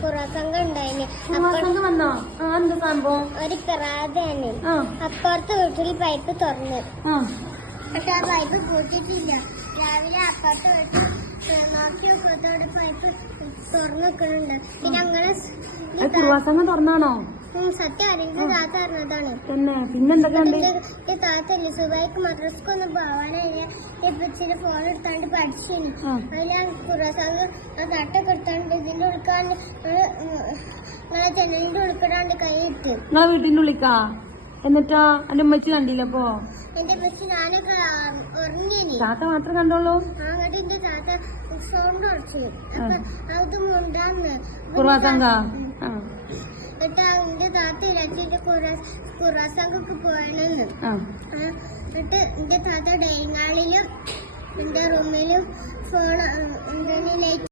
പുറസംഘം ഉണ്ടായിന്. വന്നോ? എന്ത് സംഭവം? ഒരു കിറാതാണ്. അപ്പുറത്തെ വീട്ടിൽ പൈപ്പ് തുറന്ന്, പക്ഷെ ആ പൈപ്പ് പൂട്ടിട്ടില്ല. രാവിലെ അപ്പുറത്തെ വീട്ടിൽ നോക്കി നോക്കത്തോടെ പൈപ്പ് തുറന്നു വെക്കണുണ്ട്. പിന്നെ അങ്ങനെ പൂർവാസംഘം തുറന്നാണോ? സത്യം അതിന്റെ താത്ത അറിഞ്ഞതാണ്. പിന്നെന്തൊക്കെ താത്തല്ലേ സുബൈക്ക് മദ്രസക്കൊന്നും പോവാനായില്ല. ഇപ്പച്ചിന്റെ ഫോൺ എടുത്താണ്ട് പഠിച്ചിന്. അതിന് കുറസംഘം ആ തട്ടൊക്കെ എടുത്താണ്ട് ഇതിന്റെ ഉൾക്കാണ്ട് നിങ്ങളെ ജനലിന്റെ ഉൾക്കിടാണ്ട് കൈ ഇട്ട് നിങ്ങളെ വീട്ടിന്റെ ഉള്ളിക്കാ. എന്നിട്ടാ എന്റെ ഉമ്മച്ചി കണ്ടില്ലപ്പോ? എന്റെ ഉമ്മച്ചി ഞാനൊക്കെ ഉറങ്ങിനി. താത്ത മാത്രം കണ്ടോളൂ. അങ്ങോട്ട് എന്റെ താത്ത സൗണ്ട് ഉറച്ചു. അപ്പൊ അത് മുണ്ടാന്ന് പൂർവാസംഘം. എന്നിട്ട് എന്റെ താത്ത ഇരച്ചിന്റെ കുറസംഘൊക്കെ പോവാണെന്ന്. എന്നിട്ട് എന്റെ താത്ത ഡൈനിങ് ഹാളിലും എന്റെ റൂമിലും ഫോൺ ലൈറ്റ്